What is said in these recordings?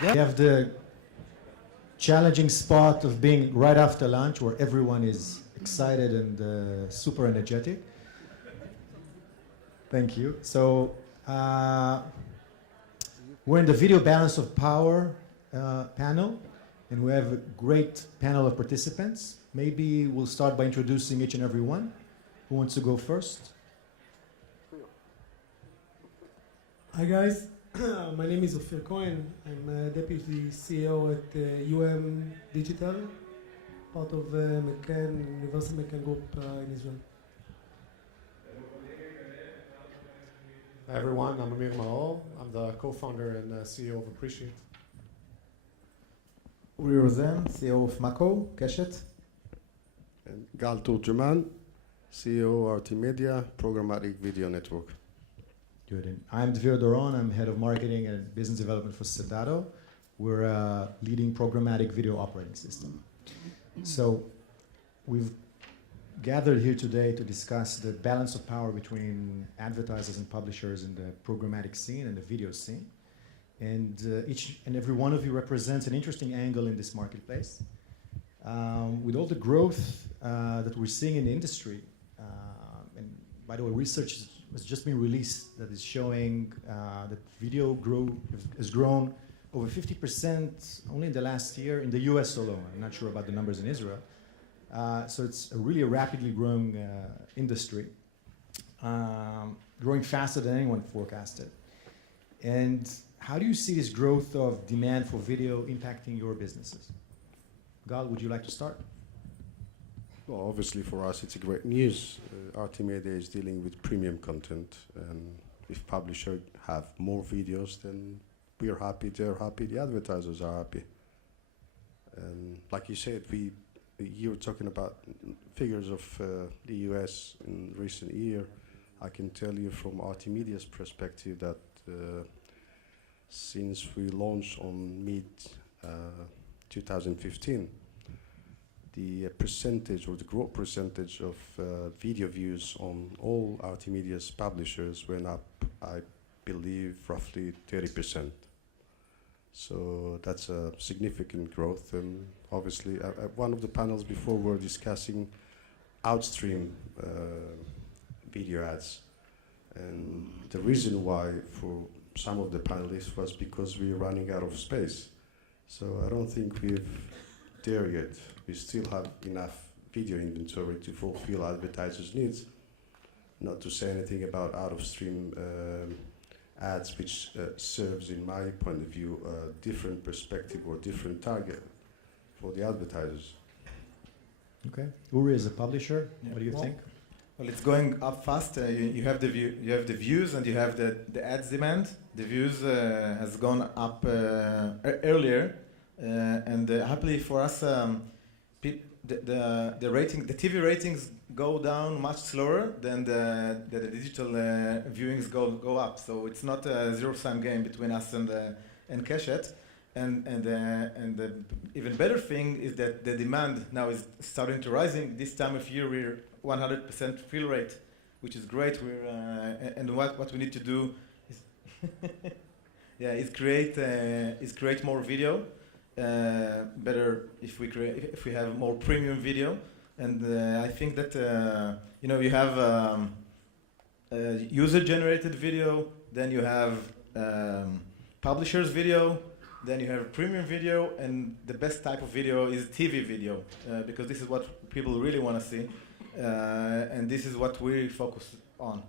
We have the challenging spot of being right after lunch where everyone is excited and super energetic. Thank you. So we're in the video balance of power panel, and we have a great panel of participants. Maybe we'll start by introducing each and every one. Who wants to go first? Hi guys, my name is Ophir Cohen. I'm Deputy CEO at Digital, part of Universal McCann Group in Israel. Hi everyone, I'm Amir Maor. I'm the co-founder and CEO of Appreciate. Uri Rosen, CEO of Mako Appreciate. And Gal Turjuman, CEO Arti-Media, Programmatic Video Network. Good. And I'm Dvir Doron. I'm head of marketing and business development for Cedato. We're a leading programmatic video operating system. So we've gathered here today to discuss the balance of power between advertisers and publishers in the programmatic scene and the video scene. And each and every one of you represents an interesting angle in this marketplace. With all the growth that we're seeing in the industry, and by the way, research has just been released that is showing that video has grown over 50% only in the last year in the US alone. I'm not sure about the numbers in Israel. So it's a rapidly growing industry, growing faster than anyone forecasted. And how do you see this growth of demand for video impacting your businesses? Gal, would you like to start? Well, obviously for us it's a great news. Arti-Media is dealing with premium content, and if publishers have more videos, then we're happy, they're happy, the advertisers are happy. And like you said, you were talking about figures of the US in recent year. I can tell you from Arti-Media's perspective that since we launched on mid 2015, the percentage or the growth percentage of video views on all Arti-Media's publishers went up, I believe, roughly 30%. So that's a significant growth. And obviously, at one of the panels before, we were discussing outstream video ads. And the reason why for some of the panelists was because we're running out of space. So I don't think we've there yet. We still have enough video inventory to fulfill advertisers' needs. Not to say anything about out-of-stream ads, which serves, in my point of view, a different perspective or different target for the advertisers. Okay. Uri, as a publisher, what do you think? Well, it's going up fast. You have the views and you have the ads demand. The views has gone up earlier, and happily for us, the TV ratings go down much slower than the digital viewings go up. So it's not a zero-sum game between us and Keshet. And the even better thing is that the demand now is starting to rising. This time of year we're 100% fill rate, which is great. And what we need to do is create more video. Better if we have more premium video. And I think that you have user-generated video, then you have publishers' video, then you have premium video, and the best type of video is TV video, because this is what people really want to see, and this is what we focus on.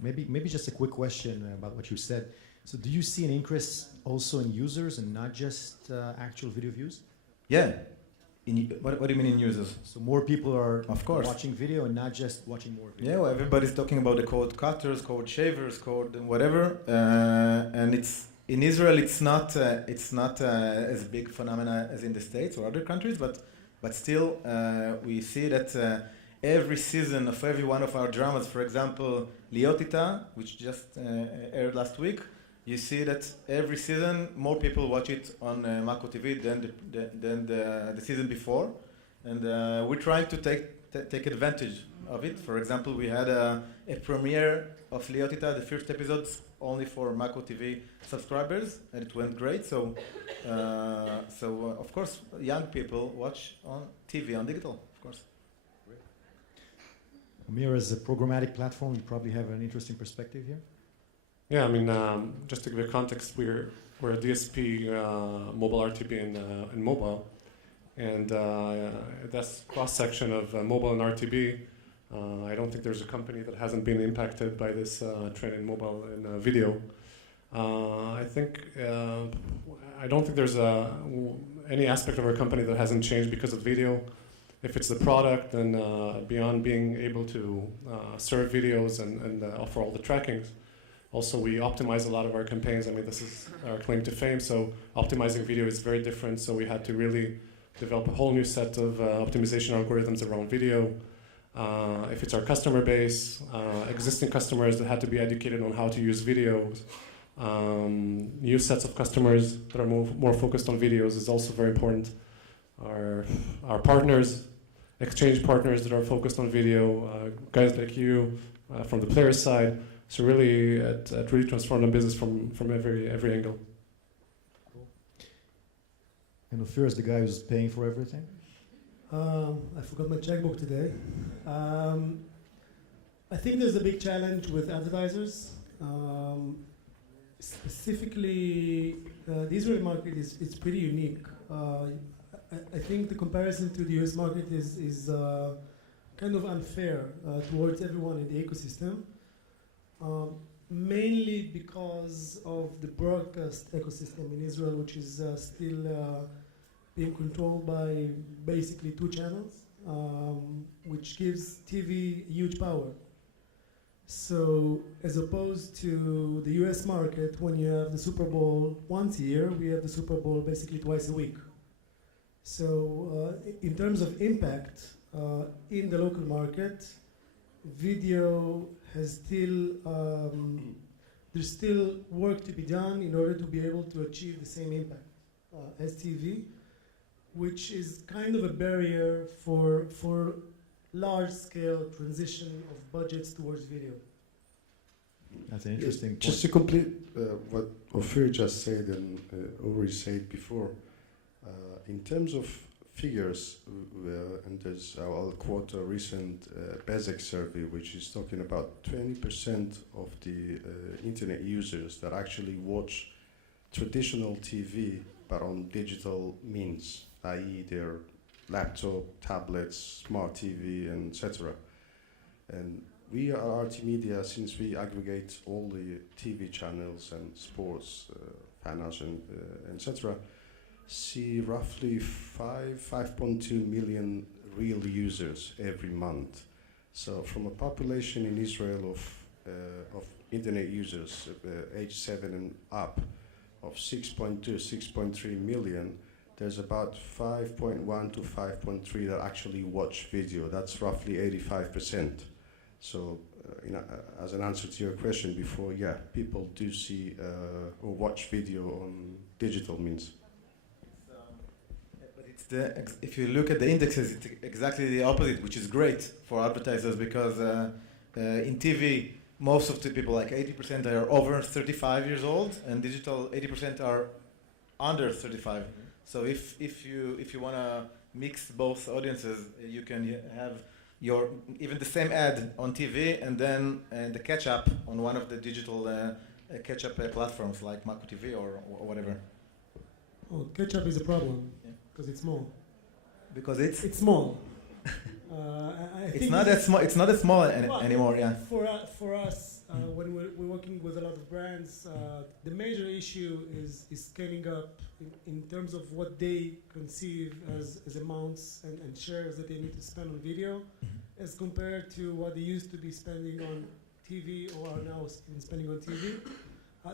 Maybe just a quick question about what you said. So do you see an increase also in users and not just actual video views? Yeah. What do you mean in users? So more people are of course watching video and not just watching more video. Yeah, well, everybody's talking about the code cutters, code shavers, code whatever, and in Israel it's not as big phenomena as in the States or other countries, but still we see that every season of every one of our dramas, for example, Liotita, which just aired last week, you see that every season more people watch it on Mako TV than the season before, and we're trying to take advantage of it. For example, we had a premiere of Liotita, the first episodes, only for Mako TV subscribers, and it went great. So, of course, young people watch on TV, on digital, of course. Amir, as a programmatic platform, you probably have an interesting perspective here. Yeah, I mean, just to give you context, we're a DSP, mobile RTB in mobile, and that's cross-section of mobile and RTB. I don't think there's a company that hasn't been impacted by this trend in mobile and video. I don't think there's any aspect of our company that hasn't changed because of video. If it's the product, then beyond being able to serve videos and offer all the trackings, also we optimize a lot of our campaigns. I mean, this is our claim to fame, so optimizing video is very different, so we had to really develop a whole new set of optimization algorithms around video. If it's our customer base, existing customers that had to be educated on how to use videos, new sets of customers that are more focused on videos is also very important. Our partners, exchange partners that are focused on video, guys like you from the player side. So really, it really transformed the business from every angle. Cool. And Ophir is the guy who's paying for everything? I forgot my checkbook today. I think there's a big challenge with advertisers. Specifically, the Israeli market is pretty unique. I think the comparison to the US market is kind of unfair towards everyone in the ecosystem. Mainly because of the broadcast ecosystem in Israel, which is still being controlled by basically 2 channels, which gives TV huge power. So as opposed to the US market, when you have the Super Bowl once a year, we have the Super Bowl basically twice a week. So in terms of impact in the local market, video has still, there's still work to be done in order to be able to achieve the same impact as TV, which is kind of a barrier for large-scale transition of budgets towards video. That's an interesting point. Just to complete what Ophir just said and already said before, in terms of figures, and there's, I'll quote a recent Bezek survey, which is talking about 20% of the internet users that actually watch traditional TV, but on digital means, i.e. their laptop, tablets, smart TV, and etc. And we are Arti-Media, since we aggregate all the TV channels and sports, finance, and etc., see roughly 5.2 million real users every month. So from a population in Israel of internet users age 7 and up of 6.2, 6.3 million, there's about 5.1 to 5.3 that actually watch video. That's roughly 85%. So as an answer to your question before, yeah, people do see or watch video on digital means. If you look at the indexes, it's exactly the opposite, which is great for advertisers because in TV, most of the people, like 80%, are over 35 years old, and digital, 80% are under 35. So if you want to mix both audiences, you can have even the same ad on TV and then the catch-up on one of the digital catch-up platforms like Mako TV or whatever. Oh, catch-up is a problem. Because it's small. Because it's small. It's not that small. It's not that small anymore. Yeah. For us, when we're working with a lot of brands, the major issue is scaling up in terms of what they conceive as amounts and shares that they need to spend on video, as compared to what they used to be spending on TV or are now spending on TV.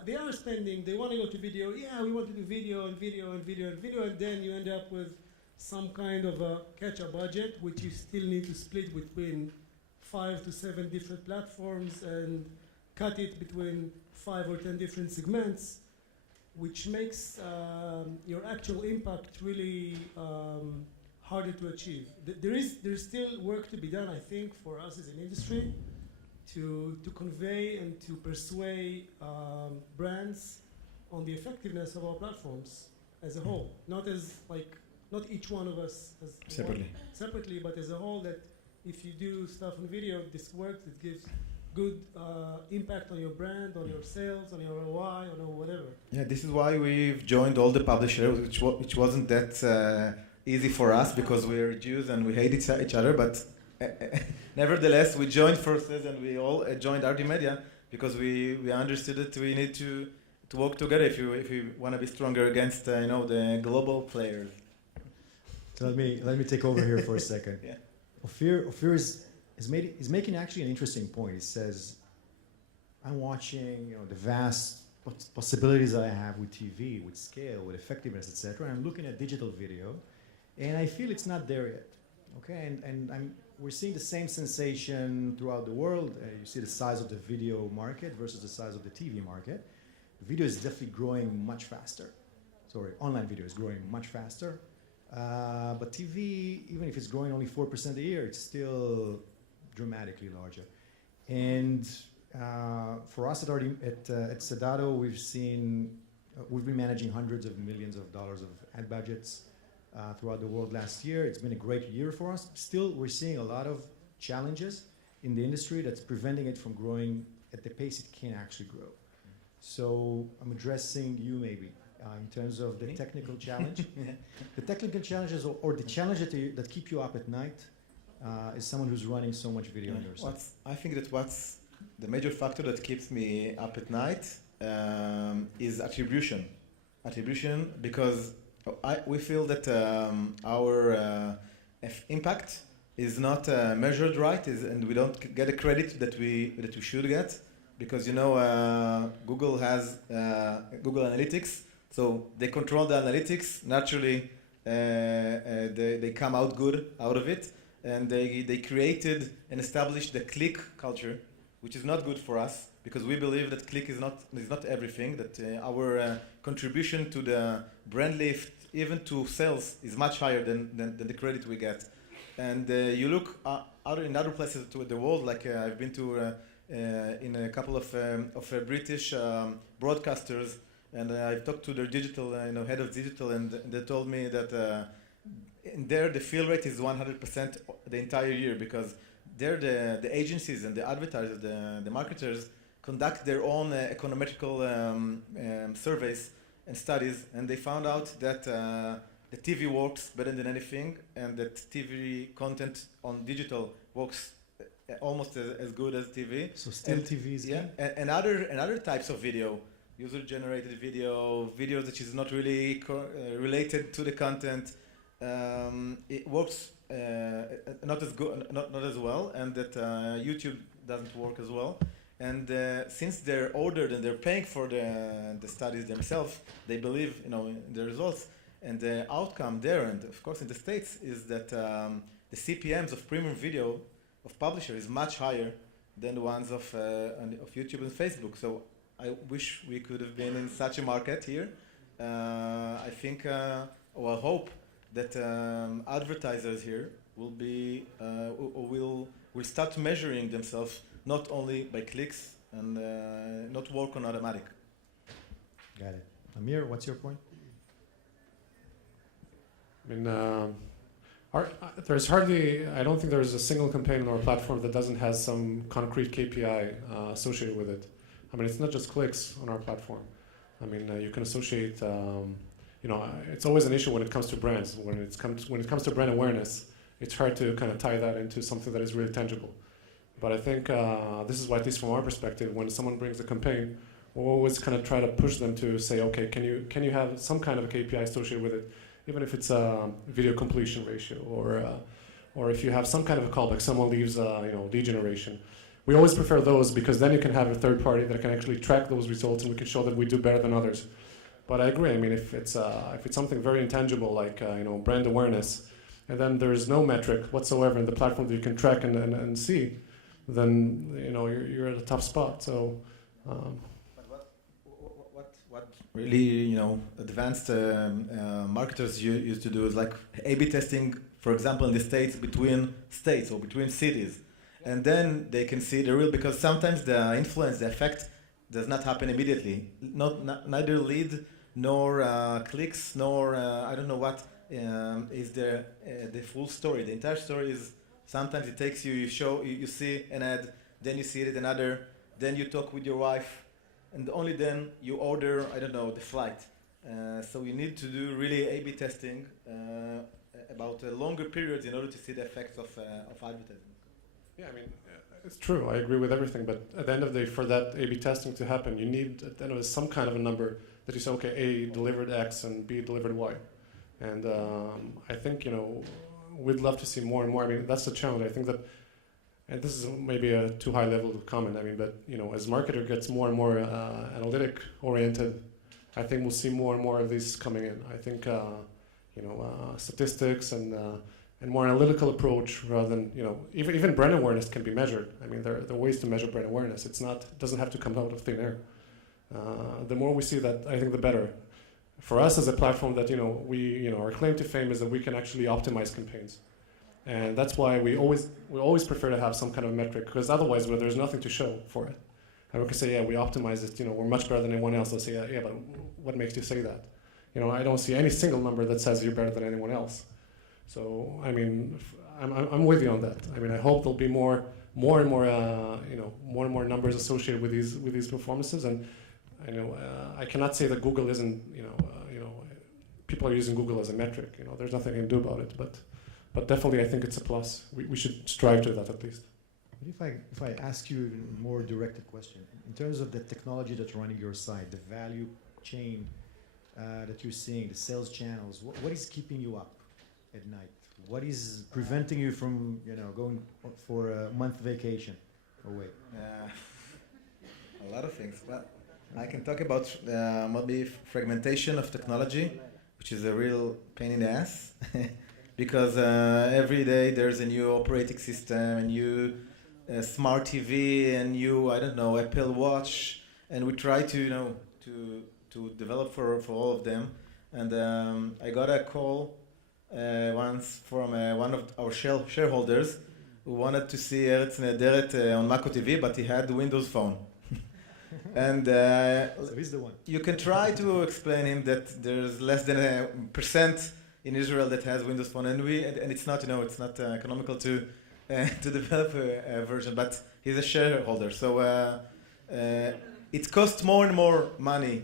They are spending, they want to go to video, yeah, we want to do video and video and video and video, and then you end up with some kind of a catch-up budget, which you still need to split between 5 to 7 different platforms and cut it between 5 or 10 different segments, which makes your actual impact really harder to achieve. There's still work to be done, I think, for us as an industry to convey and to persuade brands on the effectiveness of our platforms as a whole, not each one of us as separately, but as a whole, that if you do stuff on video, this works, it gives good impact on your brand, on your sales, on your ROI, on whatever. Yeah, this is why we've joined all the publishers, which wasn't that easy for us because we're Jews and we hate each other, but nevertheless, we joined forces and we all joined Arti-Media because we understood that we need to work together if we want to be stronger against the global players. So let me take over here for a second. Yeah. Ophir is making actually an interesting point. He says, I'm watching the vast possibilities that I have with TV, with scale, with effectiveness, etc. I'm looking at digital video, and I feel it's not there yet. Okay, and we're seeing the same sensation throughout the world. You see the size of the video market versus the size of the TV market. Video is definitely growing much faster. Sorry, online video is growing much faster. But TV, even if it's growing only 4% a year, it's still dramatically larger. And for us at Cedato, we've been managing hundreds of millions of dollars of ad budgets throughout the world last year. It's been a great year for us. Still, we're seeing a lot of challenges in the industry that's preventing it from growing at the pace it can actually grow. So I'm addressing you maybe in terms of the technical challenge. The technical challenges or the challenge that keep you up at night is someone who's running so much video on your site. I think that what's the major factor that keeps me up at night is attribution. Attribution, because we feel that our impact is not measured right, and we don't get the credit that we should get, because Google has Google Analytics, so they control the analytics. Naturally, they come out good out of it, and they created and established the click culture, which is not good for us, because we believe that click is not everything. That our contribution to the brand lift, even to sales, is much higher than the credit we get. And you look in other places to the world, like I've been to in a couple of British broadcasters, and I've talked to their digital, head of digital, and they told me that in there the fill rate is 100% the entire year, because there the agencies and the advertisers, the marketers, conduct their own econometrical surveys and studies, and they found out that the TV works better than anything, and that TV content on digital works almost as good as TV. So still TV is yeah, and other types of video, user-generated video, videos that is not really related to the content. It works not as good, not as well, and that YouTube doesn't work as well. And since they're ordered and they're paying for the studies themselves, they believe in the results. And the outcome there, and of course in the States, is that the CPMs of premium video of publisher is much higher than the ones of YouTube and Facebook. So I wish we could have been in such a market here. I think, or I hope that advertisers here will start measuring themselves not only by clicks and not work on automatic. Got it. Amir, what's your point? I mean, I don't think there's a single campaign on our platform that doesn't have some concrete KPI associated with it. I mean, it's not just clicks on our platform. I mean, you can associate, it's always an issue when it comes to brands. When it comes to brand awareness, it's hard to kind of tie that into something that is really tangible. But I think this is why, at least from our perspective, when someone brings a campaign, we'll always kind of try to push them to say, okay, can you have some kind of a KPI associated with it, even if it's a video completion ratio, or if you have some kind of a callback, someone leaves lead generation. We always prefer those, because then you can have a third party that can actually track those results, and we can show that we do better than others. But I agree. I mean, if it's something very intangible like brand awareness, and then there's no metric whatsoever in the platform that you can track and see, then you're at a tough spot. So. What really advanced marketers used to do is like A/B testing for example, in the States, between states or between cities. And then they can see the real, because sometimes the influence, the effect does not happen immediately. Neither lead nor clicks, nor I don't know what is the full story. The entire story is, sometimes it takes you, you see an ad, then you see it another, then you talk with your wife, and only then you order, I don't know, the flight. So you need to do really A/B testing about longer periods in order to see the effects of advertising. Yeah, I mean, it's true. I agree with everything. But at the end of the day, for that A/B testing to happen, you need at the end of it some kind of a number that you say, okay, A delivered X and B delivered Y. And I think, we'd love to see more and more. I mean, that's the challenge. I think that, and this is maybe a too high level of comment. I mean, but as marketer gets more and more analytic oriented, I think we'll see more and more of these coming in. I think statistics and more analytical approach rather than even brand awareness can be measured. I mean, there are ways to measure brand awareness. It doesn't have to come out of thin air. The more we see that, I think the better. For us as a platform that our claim to fame is that we can actually optimize campaigns, and that's why we always prefer to have some kind of metric, because otherwise, there's nothing to show for it. And we can say, yeah, we optimize it. We're much better than anyone else. They'll say, yeah, but what makes you say that? I don't see any single number that says you're better than anyone else. So I mean, I'm with you on that. I mean, I hope there'll be more and more numbers associated with these performances. And I cannot say that Google isn't, people are using Google as a metric. There's nothing I can do about it. But definitely, I think it's a plus. We should strive to that at least. If I ask you a more directed question, in terms of the technology that's running your site, the value chain that you're seeing, the sales channels, what is keeping you up at night? What is preventing you from, going for a month vacation away? A lot of things. Well, I can talk about maybe fragmentation of technology, which is a real pain in the ass, because every day there's a new operating system, a new smart TV, and new, I don't know, Apple Watch, and we try to develop for all of them. And I got a call once from one of our shareholders who wanted to see Eretz Nehederet on Mako TV, but he had the Windows Phone. And So he's the one. you can try to explain him that there's less than 1% in Israel that has Windows Phone, and it's not, it's not economical to develop a version, but he's a shareholder. So it costs more and more money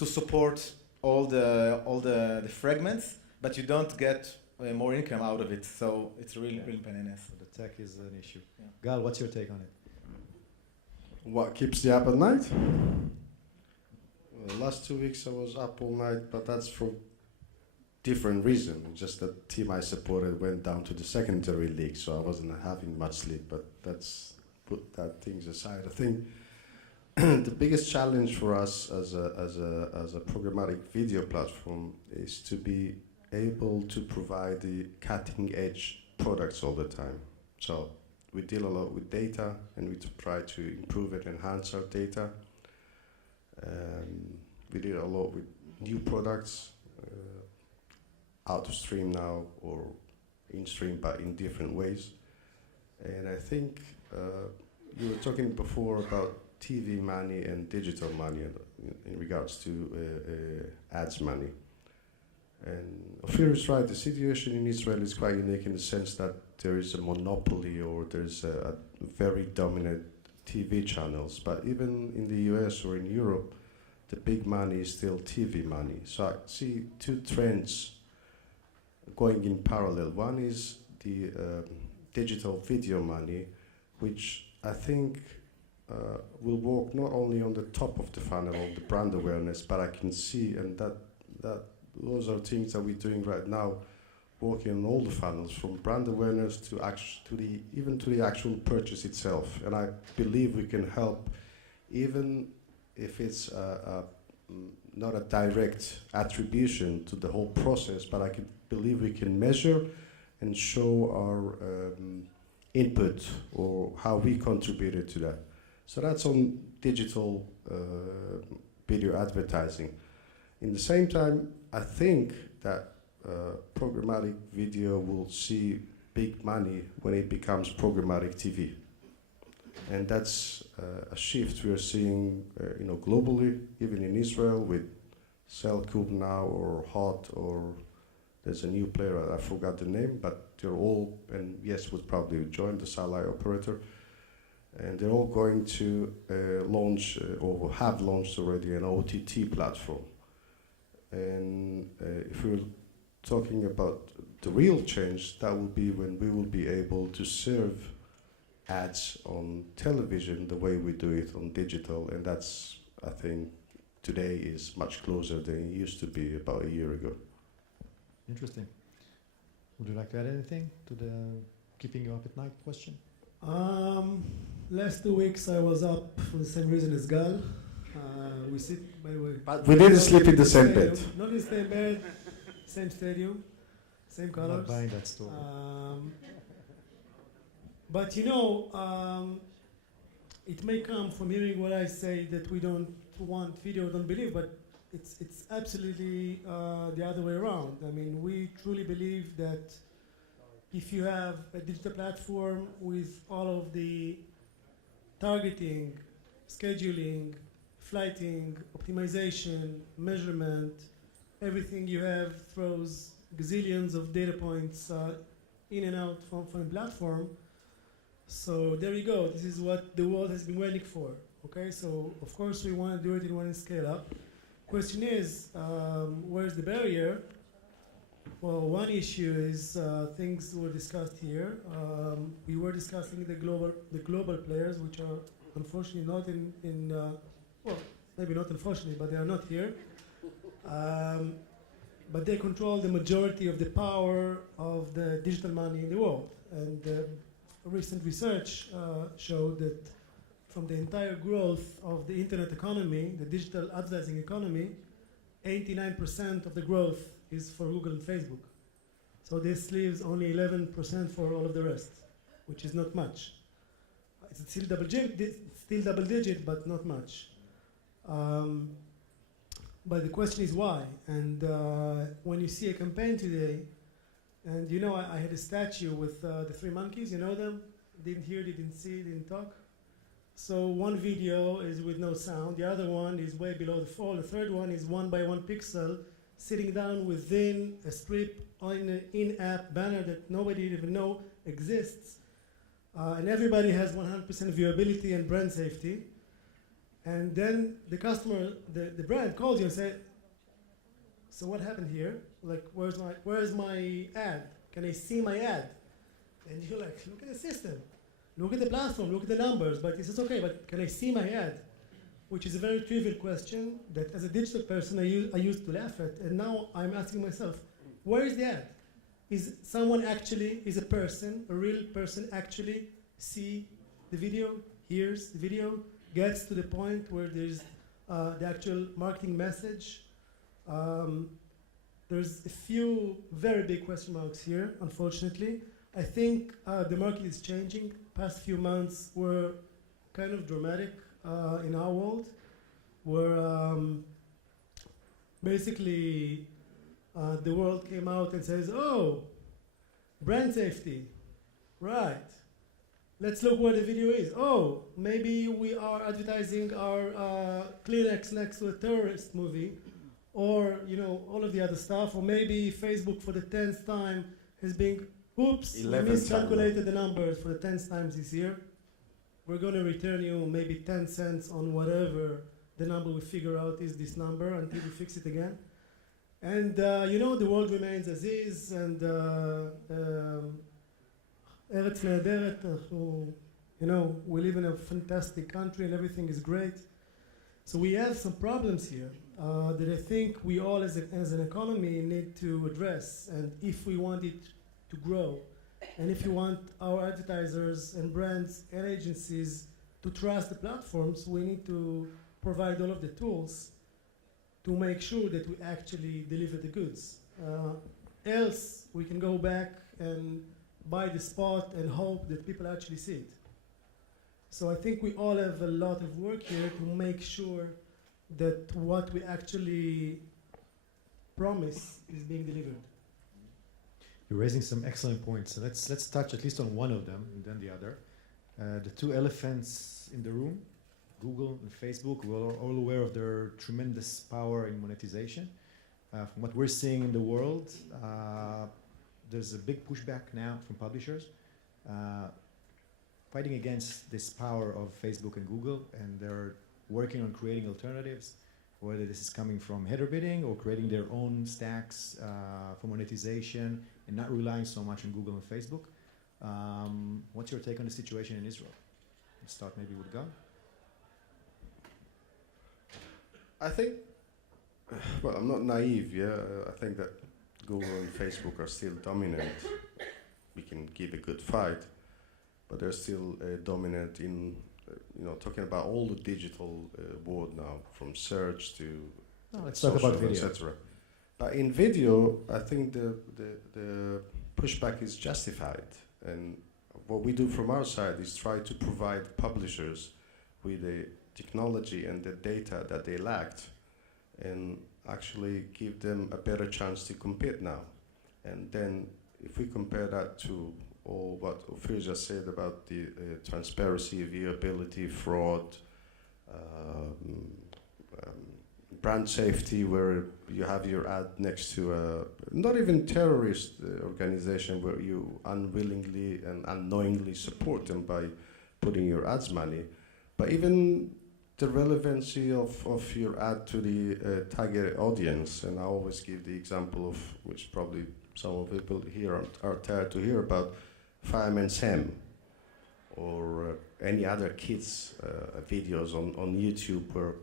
to support all the fragments, but you don't get more income out of it. So it's really pain in the ass. So the tech is an issue. Yeah. Gal, what's your take on it? What keeps you up at night? Well, the last 2 weeks I was up all night, but that's for different reason. Just the team I supported went down to the secondary league, so I wasn't having much sleep. But put that things aside. I think the biggest challenge for us as a programmatic video platform is to be able to provide the cutting edge products all the time. So we deal a lot with data, and we try to improve and enhance our data. We deal a lot with new products, out of stream now or in stream, but in different ways. And I think you were talking before about TV money and digital money in regards to ads money. And Ophir is right, the situation in Israel is quite unique in the sense that there is a monopoly, or there's a very dominant TV channels. But even in the US or in Europe, the big money is still TV money. So I see two trends going in parallel. One is the digital video money, which I think will work not only on the top of the funnel of the brand awareness, but I can see, and that those are things that we're doing right now, working on all the funnels, from brand awareness to the actual purchase itself. And I believe we can help, even if it's not a direct attribution to the whole process, but I believe we can measure and show our input or how we contributed to that. So that's on digital video advertising. In the same time, I think that programmatic video will see big money when it becomes programmatic TV. And that's a shift we are seeing globally, even in Israel with Cellcube now or Hot, or there's a new player, I forgot the name, but they're all, and yes, would probably join the satellite operator, and they're all going to launch or have launched already an OTT platform. And if we're talking about the real change, that will be when we will be able to serve ads on television the way we do it on digital, and that's, I think, today is much closer than it used to be about a year ago. Interesting. Would you like to add anything to the keeping you up at night question? Last 2 weeks I was up for the same reason as Gal. We sit, by the way. But we didn't sleep in the same bed. Not in the same bed, same stadium, same colors. Not buying that story. But it may come from hearing what I say that we don't want video, don't believe, but it's absolutely the other way around. I mean, we truly believe that if you have a digital platform with all of the targeting, scheduling, flighting, optimization, measurement, everything you have throws gazillions of data points in and out from the platform. So there you go. This is what the world has been waiting for. Okay, so of course we want to do it in one scale up. Question is, where's the barrier? Well, one issue is things were discussed here. We were discussing the global players, which are unfortunately not well, maybe not unfortunately, but they are not here. But they control the majority of the power of the digital money in the world. And recent research showed that from the entire growth of the internet economy, the digital advertising economy, 89% of the growth is for Google and Facebook. So this leaves only 11% for all of the rest, which is not much. It's still double digit, but not much. But the question is why? And when you see a campaign today, and I had a statue with the three monkeys, you know them? Didn't hear, didn't see, didn't talk. So one video is with no sound, the other one is way below the fall, the third one is 1 by 1 pixel, sitting down within a strip on an in-app banner that nobody even know exists. And everybody has 100% viewability and brand safety. And then the customer, the brand calls you and say, so what happened here? Like, where's my ad? Can I see my ad? And you're like, look at the system. Look at the platform, look at the numbers, but he says, okay, but can I see my ad? Which is a very trivial question that as a digital person I used to laugh at, and now I'm asking myself, where is the ad? Is a person, a real person actually see the video, hears the video, gets to the point where there's the actual marketing message? There's a few very big question marks here, unfortunately. I think the market is changing. Past few months were kind of dramatic in our world, where basically the world came out and says, oh, brand safety, right. Let's look where the video is. Oh, maybe we are advertising our Kleenex next to a terrorist movie, or all of the other stuff, or maybe Facebook for the 10th time has been, oops, we miscalculated the numbers for the 10th time this year. We're going to return you maybe 10 cents on whatever the number we figure out is this number until we fix it again. And the world remains as is, and Eretz Nehederet, we live in a fantastic country and everything is great. So we have some problems here that I think we all as an economy need to address. And if we want it to grow, and if you want our advertisers and brands and agencies to trust the platforms, we need to provide all of the tools to make sure that we actually deliver the goods. Else, we can go back and buy the spot and hope that people actually see it. So I think we all have a lot of work here to make sure that what we actually promise is being delivered. You're raising some excellent points. So let's touch at least on one of them and then the other. The two elephants in the room, Google and Facebook, we're all aware of their tremendous power in monetization. From what we're seeing in the world, there's a big pushback now from publishers fighting against this power of Facebook and Google, and they're working on creating alternatives, whether this is coming from header bidding or creating their own stacks for monetization and not relying so much on Google and Facebook. What's your take on the situation in Israel? Let's start maybe with Gal. I think, well, I'm not naive, yeah. I think that Google and Facebook are still dominant. We can give a good fight, but they're still dominant in, talking about all the digital world now, from search to let's talk about video, etc. But in video, I think the pushback is justified, and what we do from our side is try to provide publishers with the technology and the data that they lacked, and actually give them a better chance to compete now. And then if we compare that to all what Ophir just said about the transparency, viewability, fraud, brand safety, where you have your ad next to a not even terrorist organization where you unwillingly and unknowingly support them by putting your ads money, but even the relevancy of your ad to the target audience. And I always give the example of, which probably some of people here are tired to hear about, Fireman Sam, or any other kids videos on YouTube where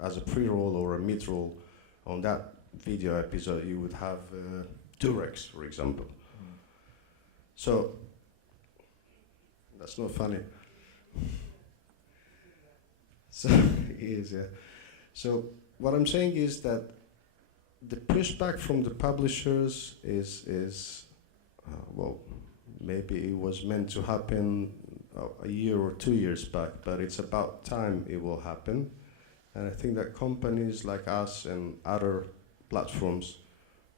as a pre-roll or a mid-roll on that video episode you would have Durex, for example. So that's not funny. So it is, yeah. So what I'm saying is that the pushback from the publishers is well, maybe it was meant to happen a year or 2 years back, but it's about time it will happen. And I think that companies like us and other platforms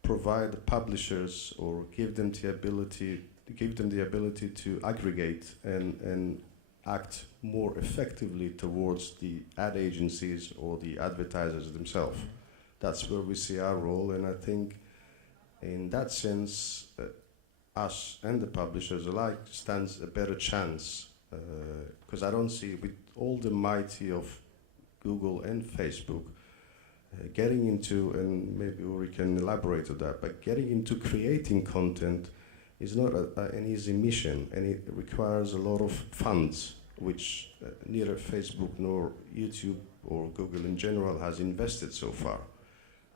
provide the publishers or give them the ability to aggregate and act more effectively towards the ad agencies or the advertisers themselves. That's where we see our role, and I think in that sense, us and the publishers alike stands a better chance, because I don't see, with all the mighty of Google and Facebook, getting into, and maybe Uri can elaborate on that, but getting into creating content is not an easy mission, and it requires a lot of funds, which neither Facebook nor YouTube or Google in general has invested so far.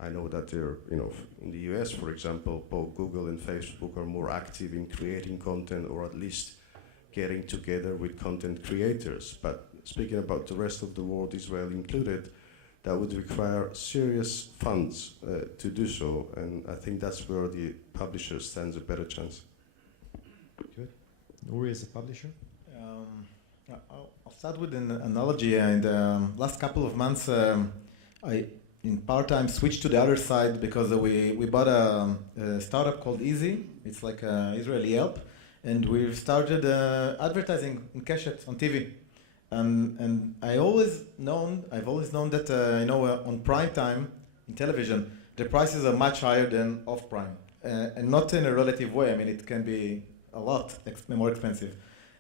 I know that they're, in the US, for example, both Google and Facebook are more active in creating content, or at least getting together with content creators. But speaking about the rest of the world, Israel included, that would require serious funds to do so, and I think that's where the publisher stands a better chance. Good. Uri is a publisher? I'll start with an analogy. In the last couple of months, I, in part-time, switched to the other side because we bought a startup called Easy. It's like Israeli Yelp, and we've started advertising in Keshet on TV. And I've always known that on prime time in television, the prices are much higher than off prime, and not in a relative way. I mean, it can be a lot more expensive.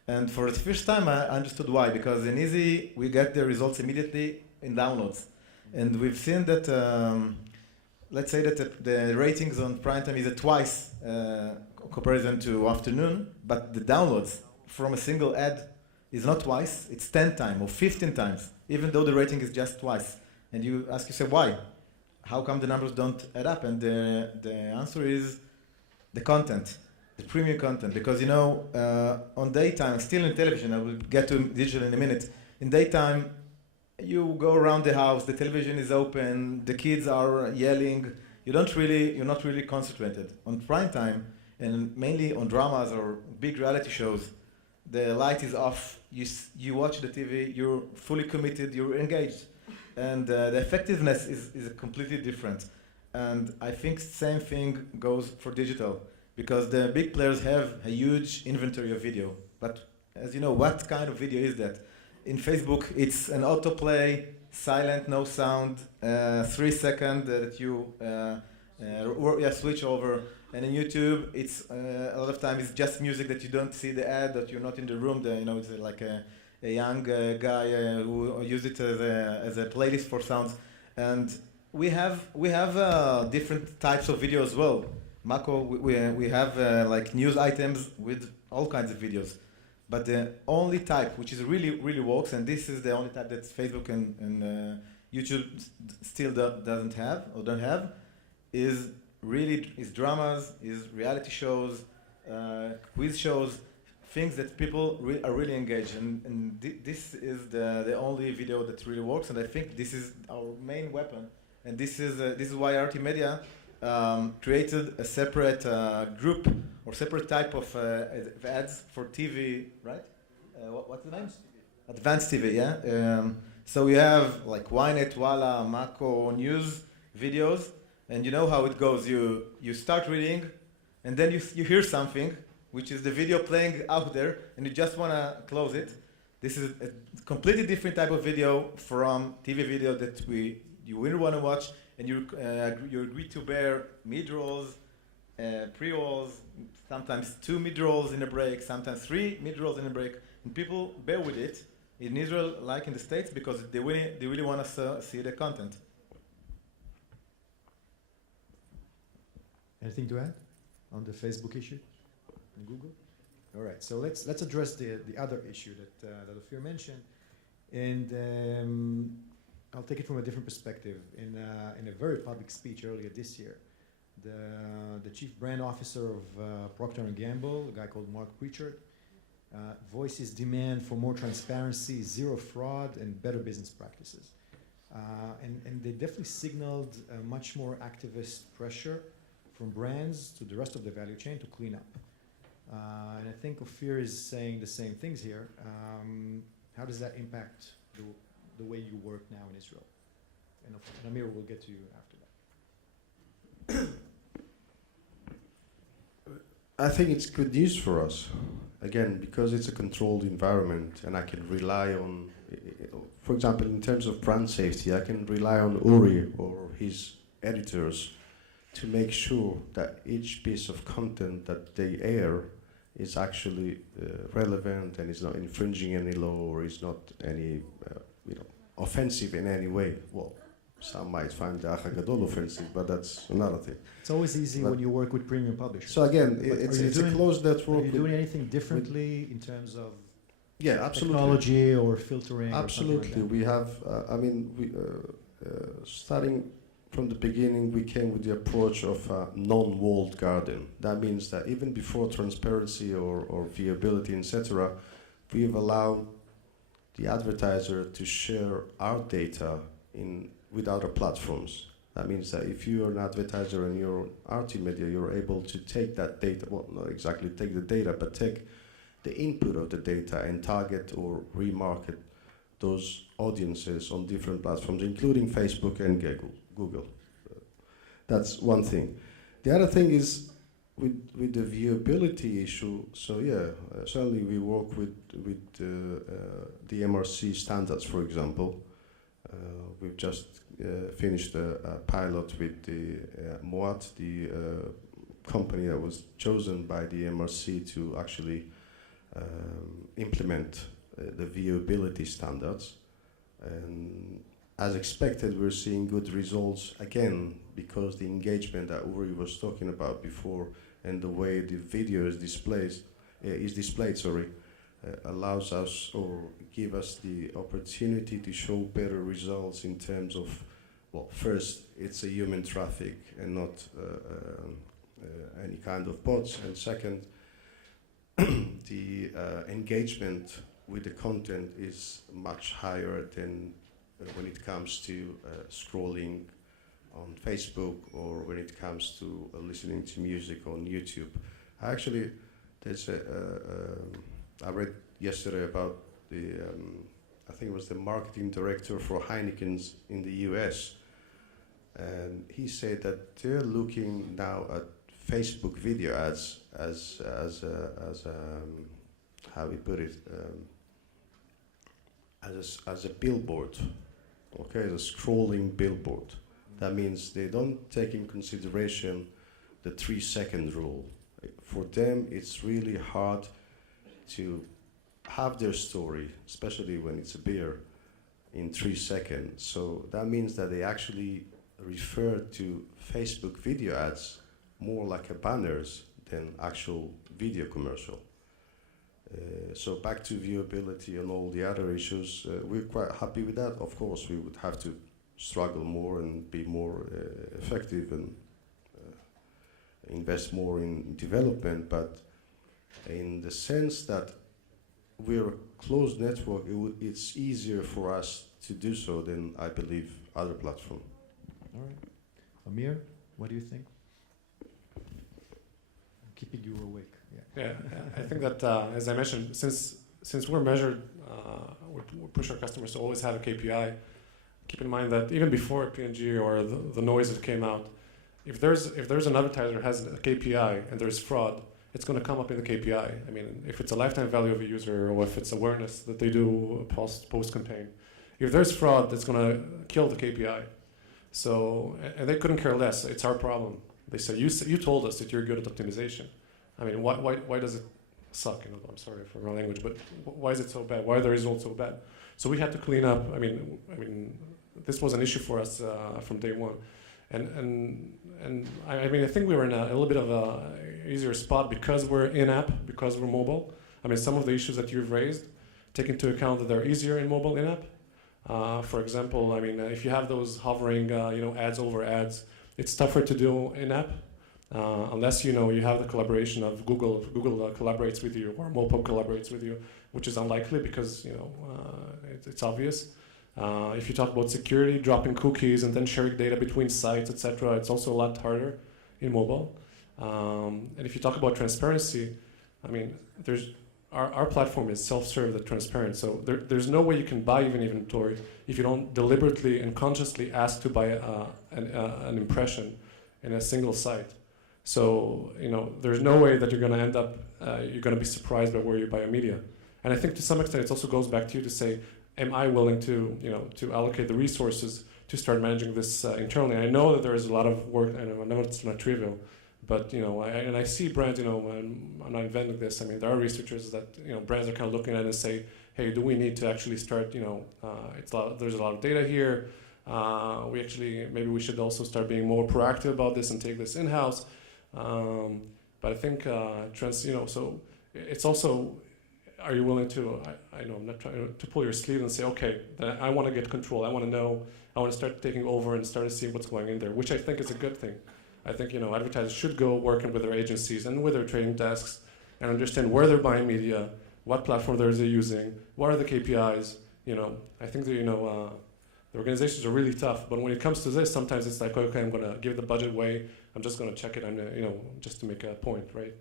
And for the first time, I understood why. Because in Easy, we get the results immediately in downloads. And we've seen that, let's say that the ratings on prime time is at twice comparison to afternoon, but the downloads from a single ad is not twice, it's 10 times or 15 times, even though the rating is just twice. And you ask yourself, why? How come the numbers don't add up? And the answer is the content. The premium content, because on daytime, still in television, I will get to digital in a minute. In daytime, you go around the house, the television is open, the kids are yelling. You're not really concentrated. On prime time, and mainly on dramas or big reality shows, the light is off. You watch the TV, you're fully committed, you're engaged, and the effectiveness is completely different. and I think same thing goes for digital, because the big players have a huge inventory of video. But as you know, what kind of video is that? In Facebook, it's an autoplay, silent, no sound, 3 seconds that you switch over. And in YouTube, it's a lot of times it's just music that you don't see the ad, that you're not in the room. It's like a young guy who used it as a playlist for sounds. And we have different types of video as well. Mako, we have like news items with all kinds of videos. But the only type which is really works, and this is the only type that Facebook and YouTube still don't have, is dramas, is reality shows, quiz shows, things that people are really engaged. And this is the only video that really works, and I think this is our main weapon. And this is why Arti-Media created a separate group or separate type of ads for TV, right? What's the name? Advanced TV, yeah. So we have like Ynet, Walla, Mako news videos, and you know how it goes. You start reading, and then you hear something, which is the video playing out there, and you just want to close it. This is a completely different type of video from TV video that you really want to watch, and you agree to bear mid-rolls, pre-rolls, sometimes 2 mid-rolls in a break, sometimes 3 mid-rolls in a break, and people bear with it in Israel, like in the States, because they really want to see the content. Anything to add on the Facebook issue in Google? All right, so let's address the other issue that Ophir mentioned, and I'll take it from a different perspective. In a very public speech earlier this year, the chief brand officer of Procter & Gamble, a guy called Mark Pritchard, voiced his demand for more transparency, zero fraud, and better business practices. And they definitely signaled a much more activist pressure from brands to the rest of the value chain to clean up. And I think Ophir is saying the same things here. How does that impact the way you work now in Israel? And Amir will get to you after that. I think it's good news for us, again, because it's a controlled environment, and I can rely on, for example, in terms of brand safety, I can rely on Uri or his editors to make sure that each piece of content that they air is actually relevant and is not infringing any law or is not any offensive in any way. Well, some might find the Ach HaGadol offensive, but that's another thing. It's always easy when you work with premium publishers. So again, it's a closed network. Are you doing anything differently in terms of absolutely. technology or filtering? Absolutely. Or we have, starting from the beginning, we came with the approach of a non-walled garden. That means that even before transparency or viewability, etc., we have allowed the advertiser to share our data with other platforms. That means that if you are an advertiser and you're Arti-Media, you're able to take that data, well, not exactly take the data, but take the input of the data and target or remarket those audiences on different platforms, including Facebook and Google. That's one thing. The other thing is with the viewability issue. So certainly we work with the MRC standards, for example. We've just finished a pilot with the Moat, the company that was chosen by the MRC to actually implement the viewability standards. And as expected, we're seeing good results again because the engagement that Uri was talking about before and the way the video is displayed, allows us or give us the opportunity to show better results in terms of, well, first, it's a human traffic and not any kind of bots, and second, the engagement with the content is much higher than when it comes to scrolling on Facebook or when it comes to listening to music on YouTube. Actually, there's I read yesterday about the, I think it was the marketing director for Heineken's in the US. and he said that they're looking now at Facebook video ads as how we put it, as a billboard, okay, as a scrolling billboard. That means they don't take in consideration the 3-second rule. For them, it's really hard to have their story, especially when it's a beer, in 3 seconds. So that means that they actually refer to Facebook video ads more like a banners than actual video commercial. So back to viewability and all the other issues, we're quite happy with that. Of course, we would have to struggle more and be more effective and invest more in development, but in the sense that we're a closed network, it's easier for us to do so than, I believe, other platforms. All right. Amir, what do you think? I'm keeping you awake. Yeah, I think that, as I mentioned, since we're measured, we push our customers to always have a KPI. Keep in mind that even before P&G or the noise that came out, if there's an advertiser who has a KPI and there's fraud, it's going to come up in the KPI. I mean, if it's a lifetime value of a user or if it's awareness that they do post campaign, if there's fraud, that's going to kill the KPI. So, and they couldn't care less. It's our problem. They said, you told us that you're good at optimization. I mean, why does it suck? You know, I'm sorry for my language, but why is it so bad? Why are the results so bad? So we had to clean up. I mean, this was an issue for us from day one, and I mean, I think we were in a little bit of a easier spot because we're in-app, because we're mobile. I mean, some of the issues that you've raised, take into account that they're easier in mobile in-app. For example, I mean, if you have those hovering, ads over ads, it's tougher to do in-app. Unless you have the collaboration of Google collaborates with you or Mopo collaborates with you, which is unlikely because it's obvious. If you talk about security, dropping cookies and then sharing data between sites, etc., it's also a lot harder in mobile. And if you talk about transparency, I mean, our platform is self-serve and transparent, so there's no way you can buy even inventory if you don't deliberately and consciously ask to buy an impression in a single site. So, there's no way that you're going to end up, you're going to be surprised by where you buy your media. And I think to some extent it also goes back to you to say, am I willing to, to allocate the resources to start managing this internally? I know that there is a lot of work, and I know it's not trivial, but, I see brands, and I'm not inventing this. I mean, there are researchers that, brands are kind of looking at it and say, hey, do we need to actually start, there's a lot of data here. Maybe we should also start being more proactive about this and take this in-house. But I think so it's also, are you willing to, I know I'm not trying to pull your sleeve and say, okay, then I want to get control. I want to know, I want to start taking over and start to see what's going in there, which I think is a good thing. I think, advertisers should go working with their agencies and with their trading desks and understand where they're buying media, what platform they're using, what are the KPIs. I think that, the organizations are really tough, but when it comes to this, sometimes it's like, okay, I'm going to give the budget away. I'm just going to check it, just to make a point, right?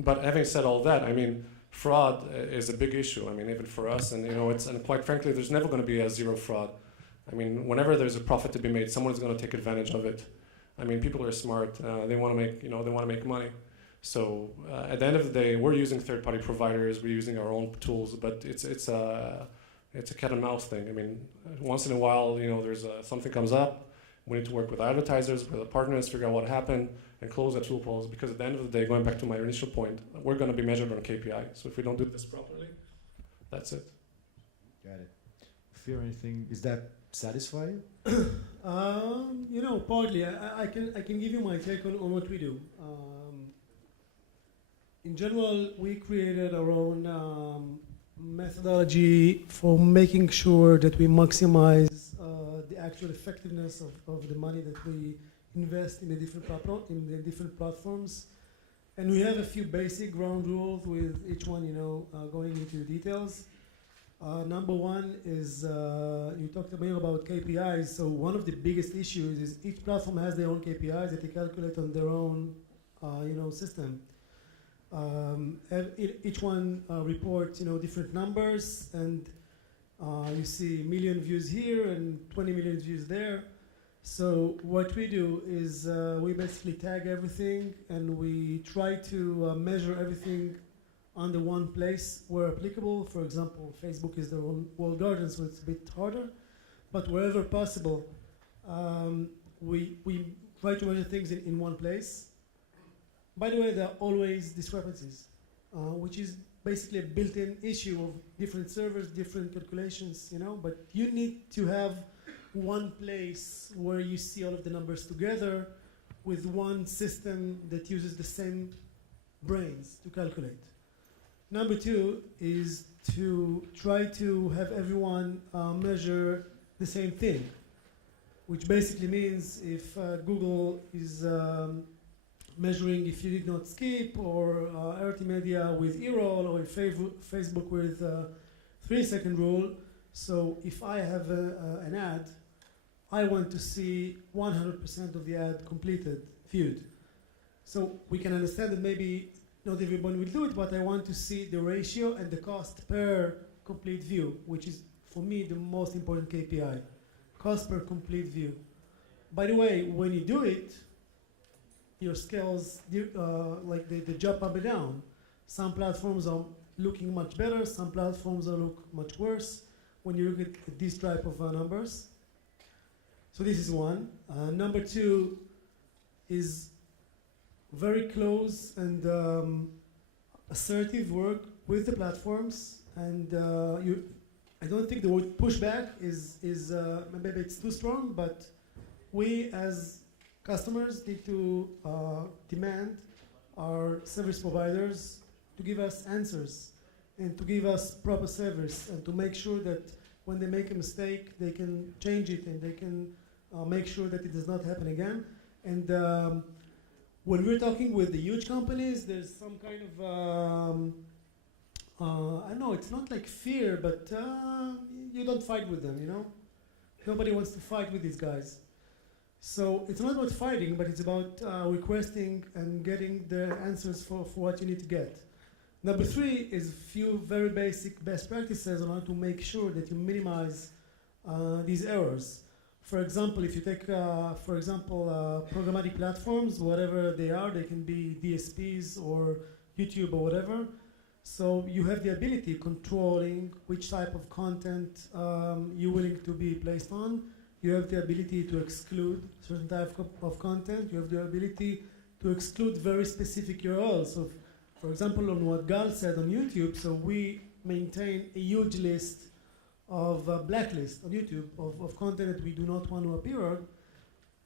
But having said all that, I mean, fraud is a big issue. I mean, even for us, and and quite frankly, there's never going to be a zero fraud. I mean, whenever there's a profit to be made, someone's going to take advantage of it. I mean, people are smart. They want to make money. So at the end of the day, we're using third-party providers. We're using our own tools, but it's a cat and mouse thing. I mean, once in a while, there's something comes up. We need to work with advertisers, with the partners, figure out what happened, and close that loophole. Because at the end of the day, going back to my initial point, we're going to be measured on KPI. So if we don't do this properly, that's it. Got it. Fear anything? Is that satisfy you? Partly. I can give you my take on what we do. In general, we created our own methodology for making sure that we maximize the actual effectiveness of the money that we invest in the different platforms. And we have a few basic ground rules with each one, going into details. Number one is, you talked about KPIs. So one of the biggest issues is each platform has their own KPIs that they calculate on their own, system. Each one reports, different numbers, and You see million views here and 20 million views there. So what we do is we basically tag everything and we try to measure everything under one place where applicable. For example, Facebook is their own walled garden, so it's a bit harder. But wherever possible, we try to measure things in one place. By the way, there are always discrepancies, which is basically a built-in issue of different servers, different calculations, you know, but you need to have one place where you see all of the numbers together with one system that uses the same brains to calculate. Number two is to try to have everyone measure the same thing, which basically means if Google is measuring if you did not skip, or Arti-Media with e-roll, or Facebook with 3-second rule. So if I have an ad, I want to see 100% of the ad completed, viewed. So we can understand that maybe not everyone will do it, but I want to see the ratio and the cost per complete view, which is for me the most important KPI, cost per complete view. By the way, when you do it, your scales like they jump up and down. Some platforms are looking much better, some platforms are look much worse when you look at these type of numbers. So this is one. Number two is very close and assertive work with the platforms. And I don't think the word pushback is maybe it's too strong, but we as customers need to demand our service providers to give us answers and to give us proper service and to make sure that when they make a mistake, they can change it and they can make sure that it does not happen again. And when we're talking with the huge companies, there's some kind of, I know it's not like fear, but you don't fight with them, you know? Nobody wants to fight with these guys. So it's not about fighting, but it's about requesting and getting the answers for what you need to get. Number three is a few very basic best practices on how to make sure that you minimize these errors. For example, if you take, for example, programmatic platforms, whatever they are, they can be DSPs or YouTube or whatever. So you have the ability controlling which type of content you're willing to be placed on. You have the ability to exclude certain type of content. You have the ability to exclude very specific URLs. So, for example, on what Gal said on YouTube, so we maintain a huge list of blacklist on YouTube of content that we do not want to appear on.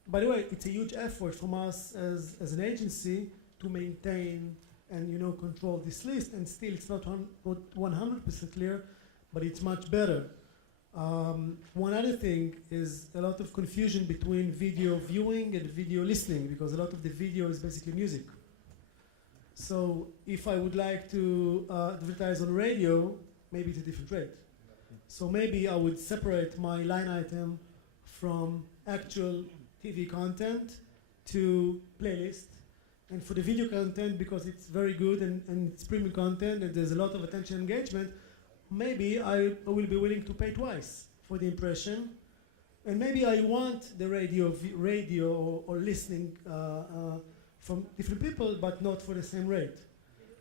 By the way, it's a huge effort from us as an agency to maintain and control this list, and still it's not 100% clear, but it's much better. One other thing is a lot of confusion between video viewing and video listening, because a lot of the video is basically music. So if I would like to advertise on radio, maybe it's a different rate. So maybe I would separate my line item from actual TV content to playlist. And for the video content, because it's very good and it's premium content and there's a lot of attention engagement, maybe I will be willing to pay twice for the impression. And maybe I want the radio or listening from different people, but not for the same rate.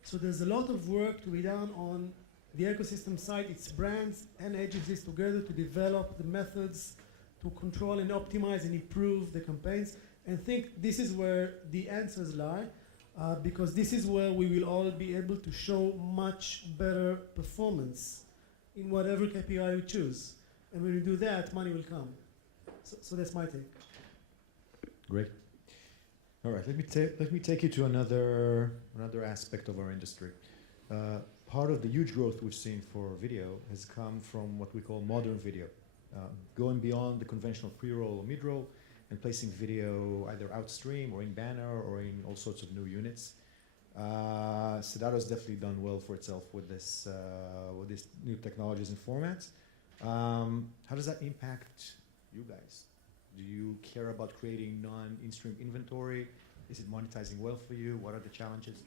So there's a lot of work to be done on the ecosystem side. It's brands and agencies together to develop the methods to control and optimize and improve the campaigns. And I think this is where the answers lie, because this is where we will all be able to show much better performance in whatever KPI we choose. And when we do that, money will come. So that's my take. Great. All right, let me take you to another aspect of our industry. Part of the huge growth we've seen for video has come from what we call modern video, going beyond the conventional pre-roll or mid-roll and placing video either outstream or in banner or in all sorts of new units. Cedato has definitely done well for itself with these new technologies and formats. How does that impact you guys? Do you care about creating non-in-stream inventory? Is it monetizing well for you? What are the challenges?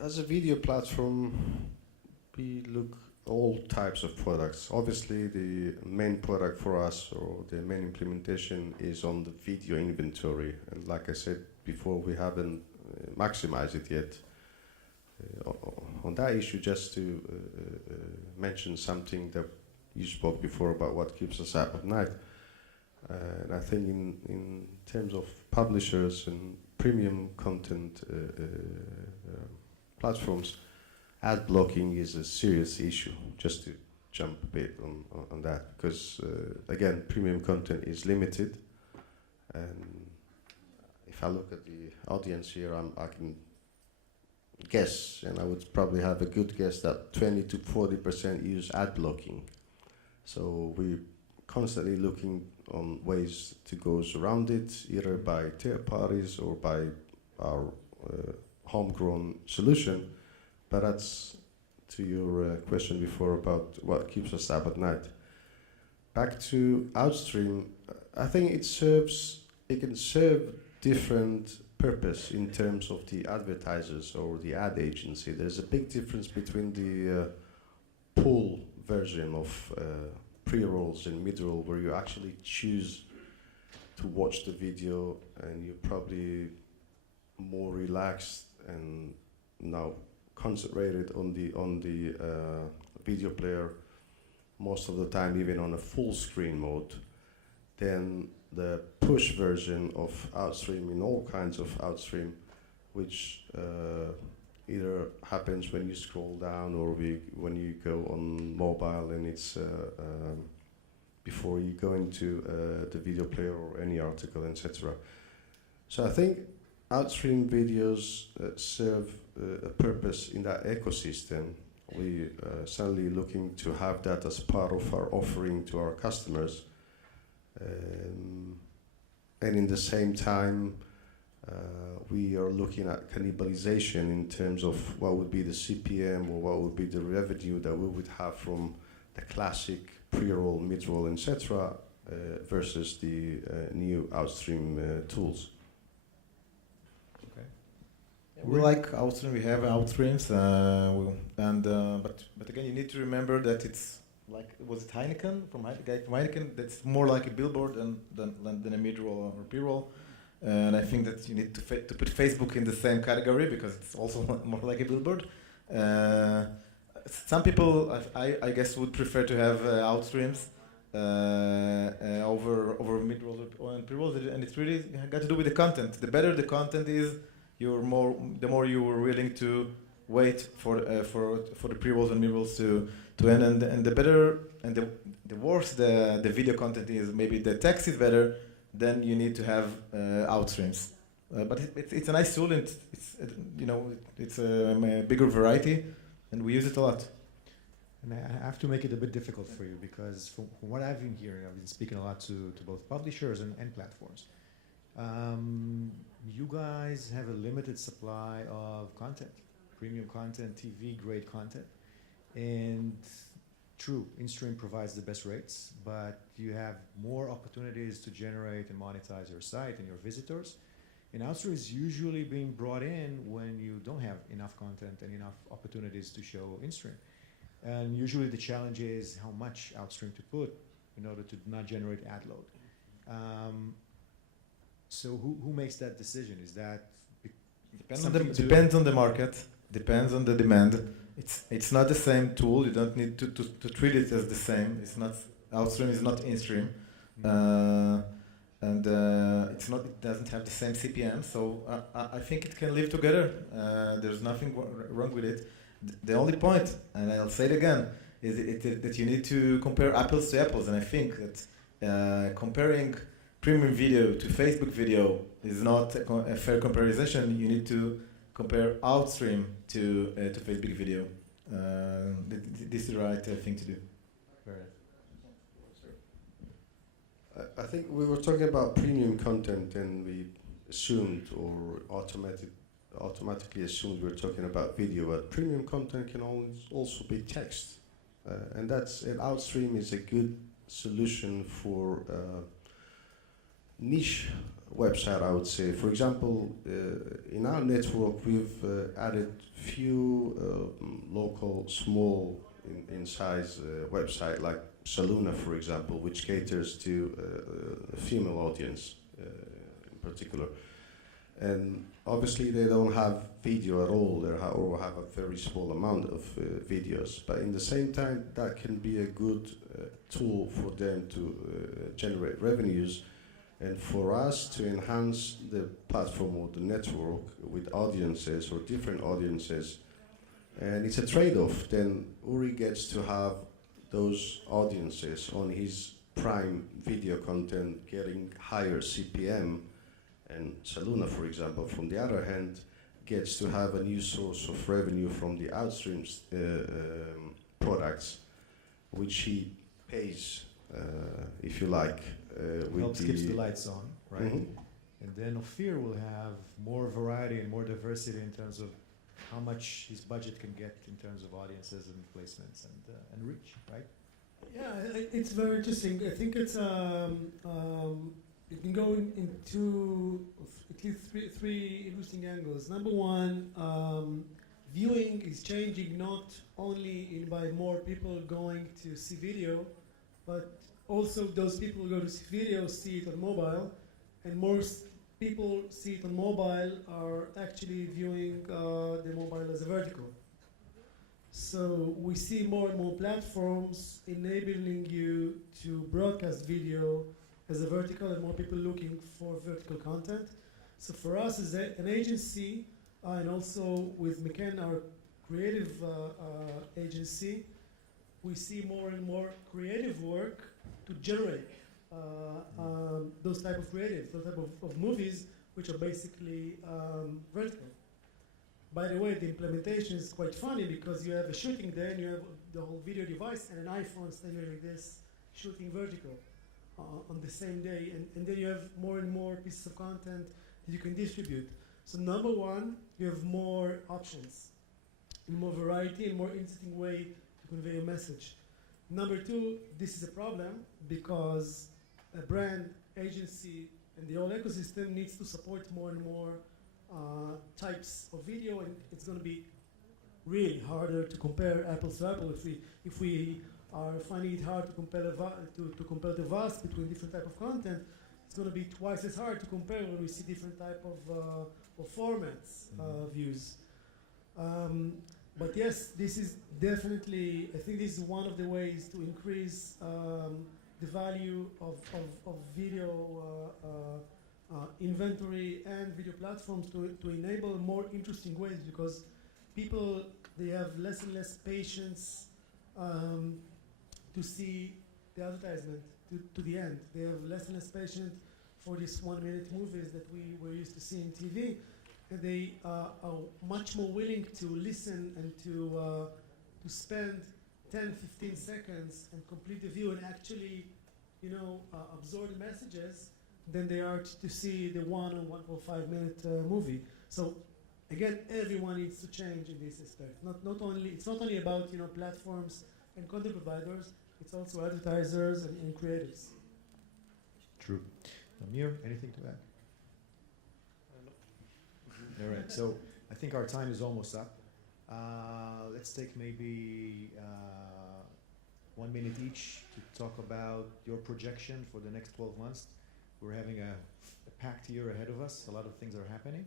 As a video platform, We look all types of products. Obviously, the main product for us, or the main implementation, is on the video inventory. And like I said before, we haven't maximized it yet. On that issue, just to mention something that you spoke before about what keeps us up at night. And I think in terms of publishers and premium content platforms, ad blocking is a serious issue, just to jump a bit on that, because again, premium content is limited, and if I look at the audience here, I can guess, and I would probably have a good guess that 20 to 40% use ad blocking. So we're constantly looking on ways to go around it, either by third parties or by our homegrown solution. But that's to your question before about what keeps us up at night. Back to Outstream, I think it can serve different purpose in terms of the advertisers or the ad agency. There's a big difference between the pull version of pre-rolls and mid-roll, where you actually choose to watch the video and you're probably more relaxed and now concentrated on the video player most of the time, even on a full screen mode. Then the push version of Outstream, in all kinds of Outstream, which either happens when you scroll down or when you go on mobile, and it's before you go into the video player or any article, etc. So I think Outstream videos serve a purpose in that ecosystem. We certainly looking to have that as part of our offering to our customers. And in the same time, we are looking at cannibalization in terms of what would be the CPM or what would be the revenue that we would have from the classic pre-roll, mid-roll, etc. Versus the new Outstream tools. We like Outstream. We have Outstreams, but again, you need to remember that it's like, was it Heineken from Heineken? That's more like a billboard than a mid-roll or pre-roll. And I think that you need to put Facebook in the same category, because it's also more like a billboard. Some people, I guess, would prefer to have Outstreams over mid-roll and pre-rolls, and it's really got to do with the content. The better the content is, the more you are willing to wait for the pre-rolls and mid-rolls to end, and the better and the worse the video content is. Maybe the text is better, then you need to have Outstreams. But it's a nice tool, and it's a bigger variety, and we use it a lot. And I have to make it a bit difficult for you, because from what I've been hearing, I've been speaking a lot to both publishers and platforms. You guys have a limited supply of content, premium content, TV grade content, and true, InStream provides the best rates, but you have more opportunities to generate and monetize your site and your visitors. And Outstream is usually being brought in when you don't have enough content and enough opportunities to show InStream. And usually the challenge is how much Outstream to put in order to not generate ad load. So who makes that decision? Is that depends on the market, depends on the demand. It's not the same tool. You don't need to treat it as the same. It's not, Outstream is not InStream, and it doesn't have the same CPM. So I think it can live together. There's nothing wrong with it. The only point, and I'll say it again, is that you need to compare apples to apples. And I think that comparing premium video to Facebook video is not a fair comparison. You need to compare Outstream to Facebook video. This is the right thing to do. I think we were talking about premium content, and we assumed or automatically assumed we were talking about video, but premium content can also be text. And Outstream is a good solution for niche website, I would say. For example, in our network, we've added few local, small in size website like Saluna, for example, which caters to a female audience in particular. And obviously they don't have video at all, or have a very small amount of videos. But in the same time, that can be a good tool for them to generate revenues, and for us to enhance the platform or the network with audiences or different audiences. And it's a trade-off. Then Uri gets to have those audiences on his prime video content getting higher CPM, and Saluna, for example, from the other hand, gets to have a new source of revenue from the outstream products, which he pays, if you like, Helps keeps the lights on, right? And then Ophir will have more variety and more diversity in terms of how much his budget can get in terms of audiences and placements and reach, right? Yeah, it's very interesting. I think it's it can go into at least three interesting angles. Number one, viewing is changing not only by more people going to see video, but also those people who go to see video see it on mobile, and more people see it on mobile are actually viewing the mobile as a vertical. So we see more and more platforms enabling you to broadcast video as a vertical, and more people looking for vertical content. So for us as an agency, and also with McCann, our creative agency, we see more and more creative work to generate those type of creative, those type of movies, which are basically vertical. By the way, the implementation is quite funny because you have a shooting day and you have the whole video device and an iPhone standing like this, shooting vertical on the same day. And then you have more and more pieces of content that you can distribute. So number one, you have more options, more variety, and more interesting way to convey a message. Number two, this is a problem because a brand, agency, and the whole ecosystem needs to support more and more types of video, and it's going to be really harder to compare apples to apples. If we are finding it hard to compare the vast between different type of content, it's going to be twice as hard to compare when we see different type of formats, views. But yes, this is definitely, I think this is one of the ways to increase the value of video inventory and video platforms to enable more interesting ways, because people, they have less and less patience to see the advertisement to the end. They have less and less patience for these 1 minute movies that we were used to seeing TV. And they are much more willing to listen and to spend 10, 15 seconds and complete the view and actually, absorb the messages than they are to see the 1 or 1.5 minute movie. So again, everyone needs to change in this aspect. It's not only about platforms and content providers. It's also advertisers and creators. True. Amir, anything to add? All right, so I think our time is almost up. Let's take maybe 1 minute each to talk about your projection for the next 12 months. We're having a packed year ahead of us. A lot of things are happening.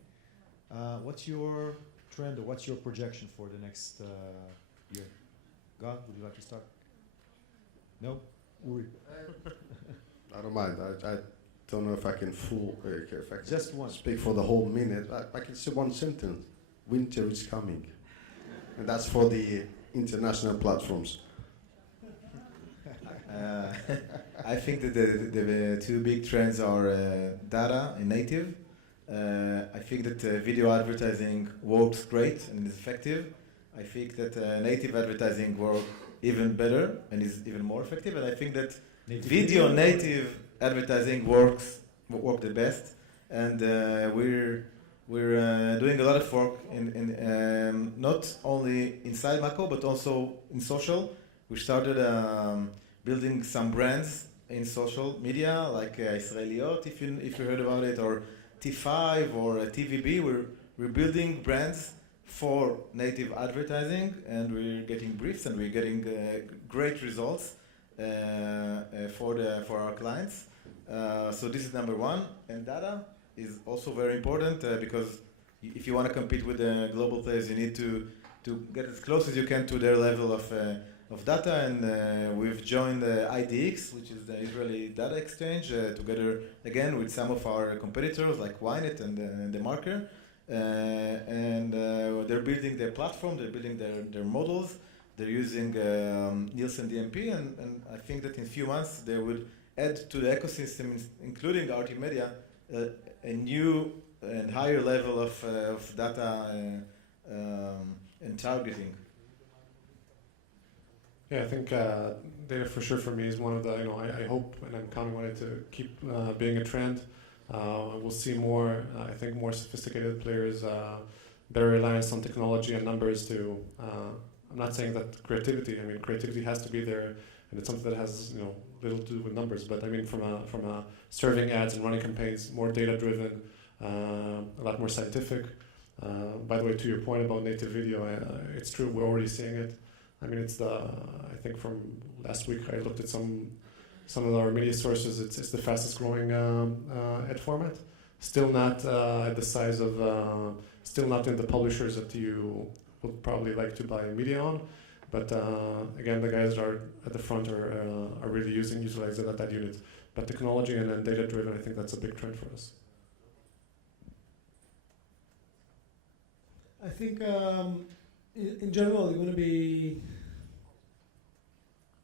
What's your trend, or what's your projection for the next year? God, would you like to start? No? Uri? I don't mind. I don't know if I can Just one. Speak for the whole minute. I can say one sentence. Winter is coming. And that's for the international platforms. I think that the two big trends are data and native. I think that video advertising works great and is effective. I think that native advertising works even better and is even more effective. And I think that video native advertising work the best. And we're doing a lot of work in not only inside Mako but also in social. We started building some brands in social media, like Israeliot, if you heard about it, or T5 or TVB. We're building brands for native advertising, and we're getting briefs, and we're getting great results for our clients. So this is number one, and data is also very important because if you want to compete with the global players, you need to get as close as you can to their level of data, and we've joined IDX, which is the Israeli data exchange, together again with some of our competitors like Ynet and the Marker, and they're building their platform, they're building their models, they're using Nielsen DMP, and I think that in a few months they would add to the ecosystem, including Arti-Media, a new and higher level of data and targeting. Yeah, I think data for sure for me is one of the, I hope and I'm counting on it to keep being a trend. We'll see more, I think more sophisticated players, better reliance on technology and numbers to, I'm not saying that creativity has to be there and it's something that has, little to do with numbers, but I mean from a serving ads and running campaigns, more data driven, a lot more scientific. By the way, to your point about native video, it's true, we're already seeing it. I mean, I think from last week I looked at some of our media sources, it's the fastest growing ad format. Still not at the size of, still not in the publishers that you would probably like to buy media on. But again, the guys that are at the front are really utilizing that unit. But technology and data driven, I think that's a big trend for us. I think in general, you're going to be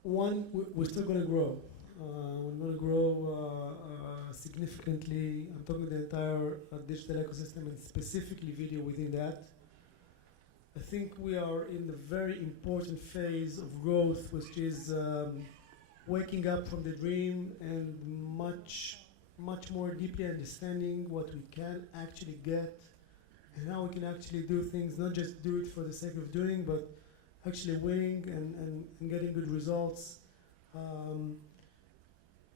we're still going to grow. We're going to grow significantly. I'm talking the entire digital ecosystem and specifically video within that. I think we are in the very important phase of growth, which is waking up from the dream and much more deeply understanding what we can actually get and how we can actually do things, not just do it for the sake of doing, but actually winning and getting good results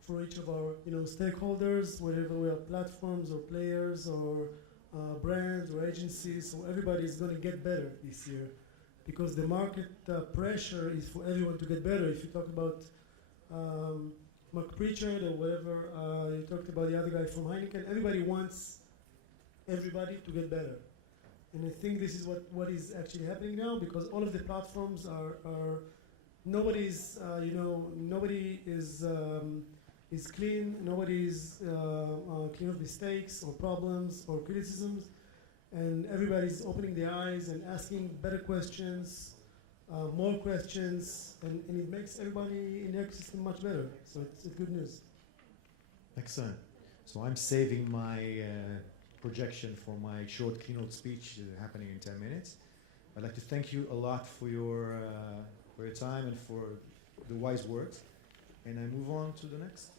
for each of our stakeholders, whether we are platforms or players or brands or agencies. So everybody is going to get better this year because the market pressure is for everyone to get better. If you talk about Mako Appreciate or whatever, you talked about the other guy from Heineken, everybody wants everybody to get better. And I think this is what is actually happening now because all of the platforms are nobody's, nobody is clean, nobody's clean of mistakes or problems or criticisms, and everybody's opening their eyes and asking better questions, more questions, and it makes everybody in the ecosystem much better. So it's good news. Excellent. So I'm saving my projection for my short keynote speech happening in 10 minutes. I'd like to thank you a lot for your time and for the wise words. And I move on to the next.